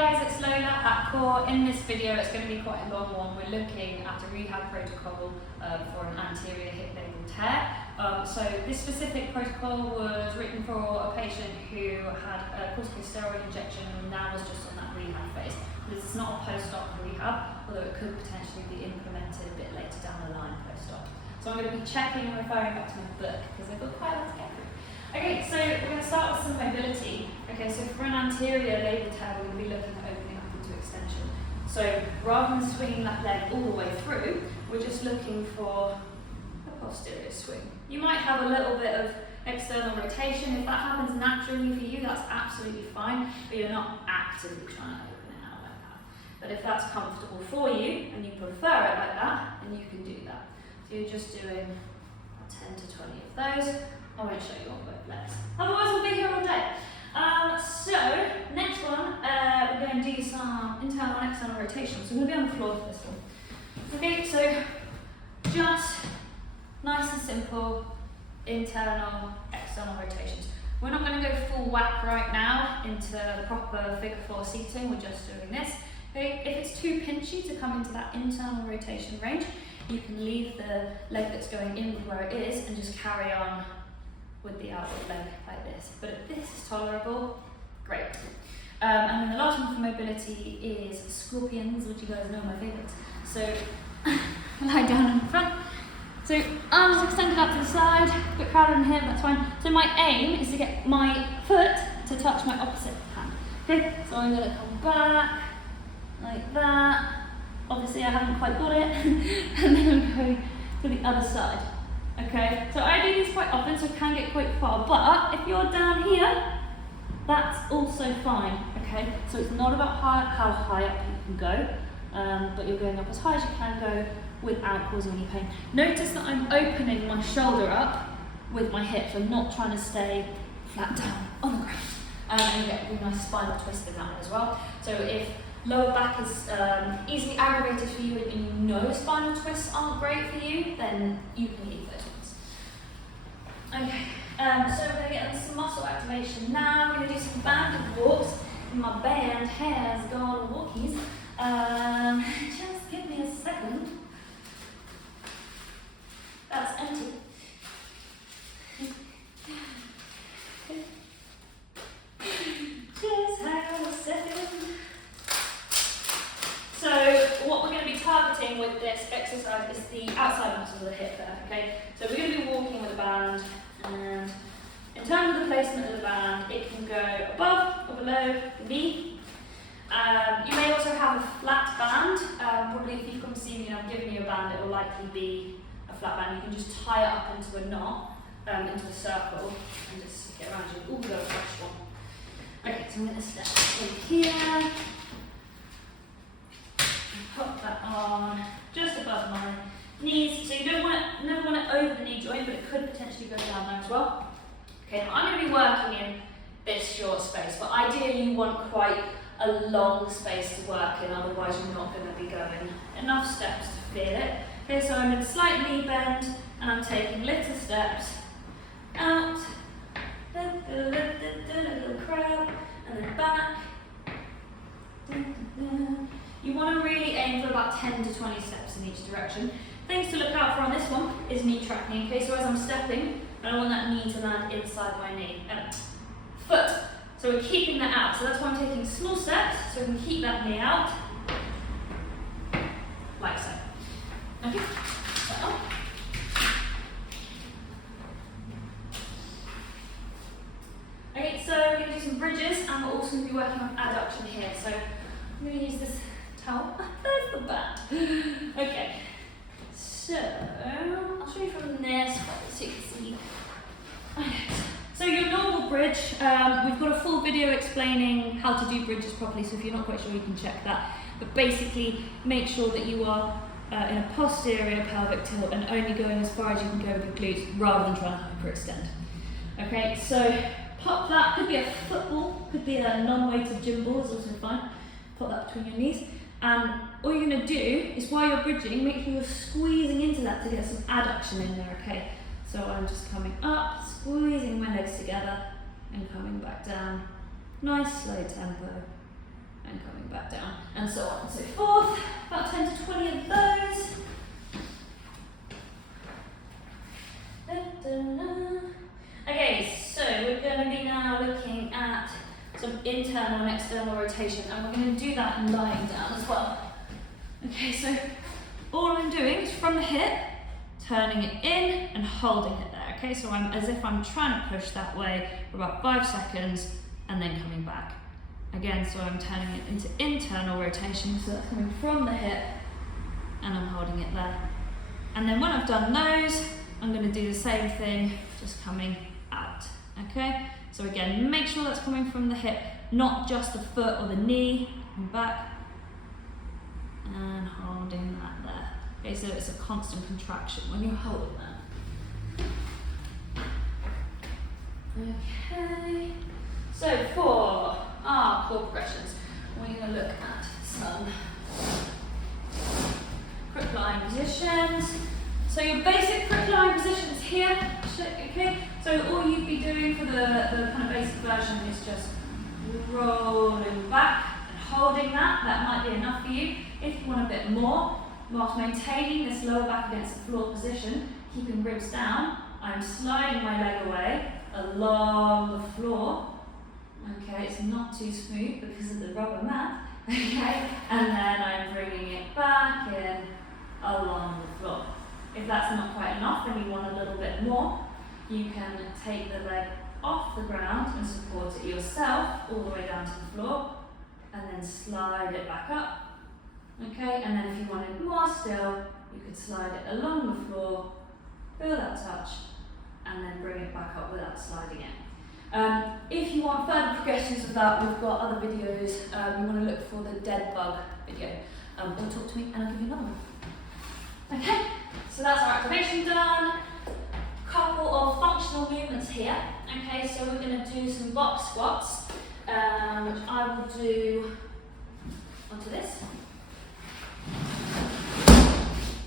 guys, it's Lola at Core. In this video, it's going to be quite a long one. We're looking at a rehab protocol for an anterior hip labral tear. So this specific protocol was written for a patient who had a corticosteroid injection and now was just on that rehab phase. This is not a post-op rehab, although it could potentially be implemented a bit later down the line post-op. So I'm going to be checking and referring back to my book because I've got quite a lot to get through. Okay, so we're going to start with some mobility. Okay, so for an anterior labral tear, we're going to be looking at opening up into extension. So rather than swinging that leg all the way through, we're just looking for a posterior swing. You might have a little bit of external rotation. If that happens naturally for you, that's absolutely fine, but you're not actively trying to open it out like that. But if that's comfortable for you and you prefer it like that, then you can do that. So you're just doing 10 to 20 of those. I won't show you on both legs. Otherwise, we'll be here all day. So, next one, we're going to do some internal and external rotation. So we're going to be on the floor for this one. Okay, so just nice and simple internal, external rotations. We're not going to go full whack right now into proper figure 4 seating. We're just doing this. Okay, if it's too pinchy to come into that internal rotation range, you can leave the leg that's going in where it is and just carry on with the outward leg like this. But if this is tolerable, great. And then the last one for mobility is scorpions, which you guys know are my favourites. So lie down in the front. So arms extended out to the side, a bit crowded in here, that's fine. So my aim is to get my foot to touch my opposite hand. Okay, so I'm going to come back like that. Obviously I haven't quite got it. And then I'm going to the other side. Okay, so I do these quite often, so it can get quite far, but if you're down here, that's also fine, okay? So it's not about how high up you can go, but you're going up as high as you can go without causing any pain. Notice that I'm opening my shoulder up with my hips. I'm not trying to stay flat down on the ground. And you get a nice spinal twist in that one as well. So if lower back is easily aggravated for you and you know spinal twists aren't great for you, then you can leave those ones. Okay, so we're going to get into some muscle activation now. We're going to do some banded walks. My band has gone walkies. Just give me a second. That's empty. Just have a second. So what we're going to be targeting with this exercise is the outside muscles of the hip there, okay? So we're going to be walking with a band, and in terms of the placement of the band, it can go above or below the knee. You may also have a flat band. Probably if you come see me and I'm giving you a band, it will likely be a flat band. You can just tie it up into a knot, into a circle, and just stick it around you. Ooh, we've got a fresh one. Okay, so I'm going to step in here. Pop that on just above my knees. So you never want it over the knee joint, but it could potentially go down there as well. Okay, now I'm going to be working in this short space, but ideally you want quite a long space to work in, otherwise you're not going to be going enough steps to feel it. Okay, so I'm in slight knee bend and I'm taking little steps out, little crab, and then back. You want to really aim for about 10 to 20 steps in each direction. Things to look out for on this one is knee tracking. Okay, so as I'm stepping, I don't want that knee to land inside my knee. Foot. So we're keeping that out. So that's why I'm taking small steps, so we can keep that knee out, like so. Okay. So. Okay, so we're going to do some bridges, and we're also going to be working on adduction here. So I'm going to use this towel. There's the band. Okay, so I'll show you from this way so you can see. Okay. So your normal bridge, we've got a full video explaining how to do bridges properly, so if you're not quite sure you can check that. But basically, make sure that you are in a posterior pelvic tilt and only going as far as you can go with your glutes rather than trying to hyperextend. Okay, so pop that, could be a football, could be a non-weighted gym ball, is also fine. Put that between your knees. And all you're going to do is while you're bridging, make sure you're squeezing into that to get some adduction in there, okay? So I'm just coming up, squeezing my legs together and coming back down. Nice slow tempo and coming back down, and so on and so forth. About 10 to 20 of those. Okay, so we're going to be now looking at some internal and external rotation, and we're going to do that lying down as well. Okay, so all I'm doing is from the hip, turning it in and holding it there. Okay, so I'm as if I'm trying to push that way for about 5 seconds and then coming back. Again, so I'm turning it into internal rotation, so that's coming from the hip and I'm holding it there. And then when I've done those, I'm going to do the same thing, just coming out. Okay, so again, make sure that's coming from the hip, not just the foot or the knee, and back and holding that there. Okay, so it's a constant contraction when you're holding that. Okay, so for our core progressions, we're going to look at some crook lying positions. So your basic crook lying positions here, okay? So all you'd be doing for the kind of basic version is just rolling back and holding that. That might be enough for you. If you want a bit more, whilst maintaining this lower back against the floor position, keeping ribs down, I'm sliding my leg away along the floor. Okay, it's not too smooth because of the rubber mat. Okay, and then I'm bringing it back in along the floor. If that's not quite enough and you want a little bit more, you can take the leg off the ground and support it yourself all the way down to the floor and then slide it back up. Okay, and then if you wanted more still, you could slide it along the floor, feel that touch, and then bring it back up without sliding it. If you want further progressions of that, we've got other videos. You want to look for the dead bug video. Or talk to me and I'll give you another one. Okay, so that's our activation done. Couple of functional movements here. Okay, so we're going to do some box squats, which I will do onto this.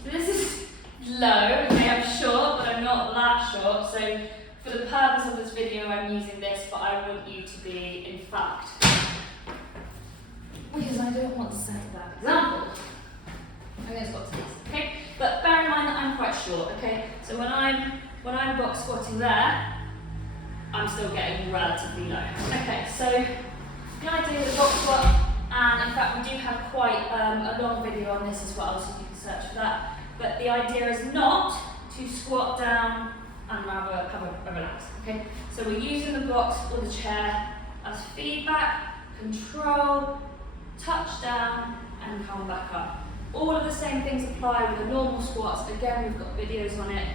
So this is low, okay, I'm short, but I'm not that short. So for the purpose of this video, I'm using this, but I want you to be, in fact, because I don't want to set that example. I'm going to squat to this, okay? But bear in mind that I'm quite short, okay? So when I'm box squatting there, I'm still getting relatively low. Okay, so the idea of the box squat, and in fact we do have quite a long video on this as well, so you can search for that. But the idea is not to squat down and rather have a relax, okay? So we're using the box or the chair as feedback, control, touch down, and come back up. All of the same things apply with the normal squats. Again, we've got videos on it.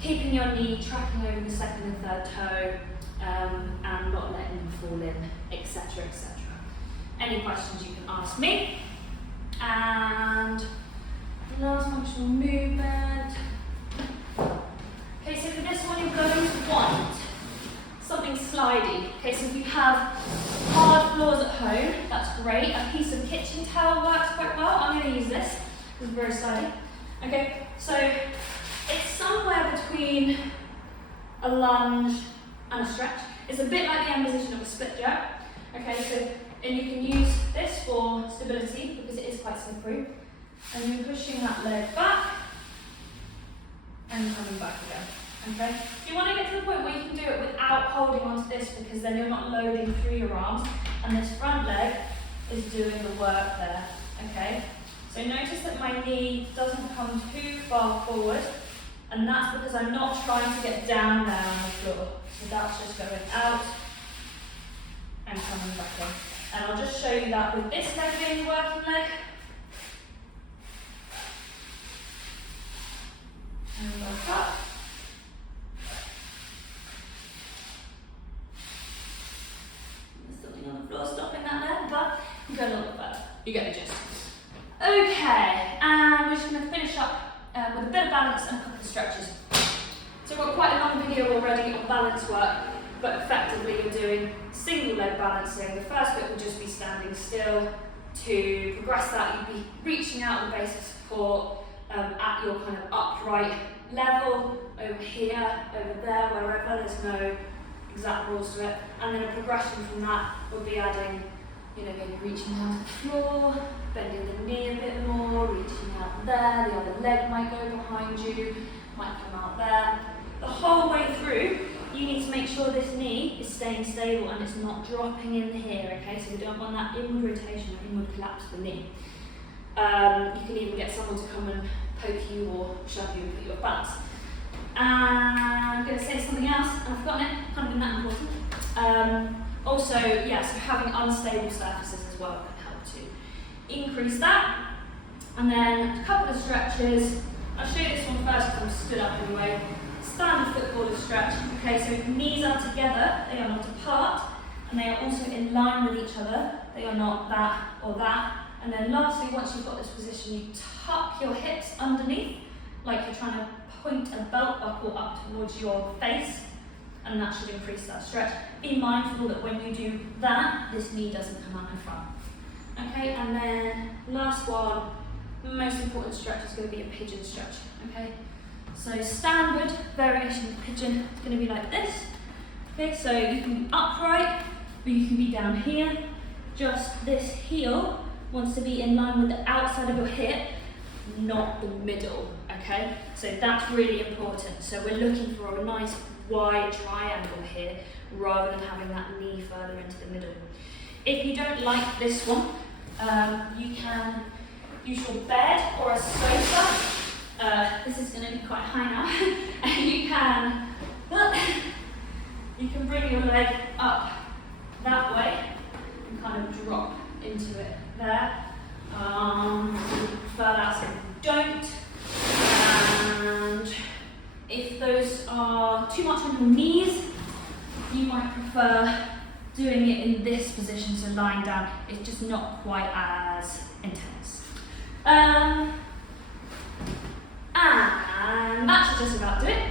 Keeping your knee tracking over the second and third toe, and not letting them fall in, etc., etc. Any questions you can ask me. And last functional movement. Okay, so for this one you're going to want something slidey. Okay, so if you have hard floors at home, that's great. A piece of kitchen towel works quite well. I'm going to use this. It's very slidey. Okay, so it's somewhere between a lunge and a stretch. It's a bit like the end position of a split jerk. Okay, so and you can use this for stability because it is quite slippery. And you're pushing that leg back and coming back again. Okay? You want to get to the point where you can do it without holding onto this because then you're not loading through your arms and this front leg is doing the work there. Okay? So notice that my knee doesn't come too far forward, and that's because I'm not trying to get down there on the floor. So that's just going out and coming back in. And I'll just show you that with this leg being the working leg. And back up. There's something on the floor stopping that there, but you go a little bit further. You get the gist. Okay, and we're just going to finish up with a bit of balance and a couple of stretches. So we've got quite a long video already on balance work, but effectively you're doing single leg balancing. The first bit will just be standing still. To progress that, you'd be reaching out the base of support at your kind of upright level, over here, over there, wherever. There's no exact rules to it. And then a progression from that would be adding You know, maybe reaching down to the floor, bending the knee a bit more, reaching out there, the other leg might go behind you, might come out there. The whole way through, you need to make sure this knee is staying stable and it's not dropping in here, okay? So we don't want that inward rotation or inward collapse of the knee. You can even get someone to come and poke you or shove you and put you off balance. And I'm going to say something else, and I've forgotten it, can't have been that important. Also, yeah, so having unstable surfaces as well can help to increase that. And then a couple of stretches. I'll show you this one first because I'm stood up anyway. Standard footballer stretch. Okay, so knees are together, they are not apart, and they are also in line with each other. They are not that or that. And then lastly, once you've got this position, you tuck your hips underneath, like you're trying to point a belt buckle up towards your face, and that should increase that stretch. Be mindful that when you do that, this knee doesn't come out in front. Okay, and then last one, most important stretch is going to be a pigeon stretch. Okay, so standard variation of pigeon is going to be like this. Okay, so you can be upright, or you can be down here. Just this heel wants to be in line with the outside of your hip, not the middle. Okay, so that's really important. So we're looking for a nice wide triangle here, rather than having that knee further into the middle. If you don't like this one, you can use your bed or a sofa. This is going to be quite high now. And you can bring your leg up that way and kind of drop into it there. Prefer that, so don't. And if those are too much on your knees, you might prefer doing it in this position, so lying down. It's just not quite as intense. And that should just about do it.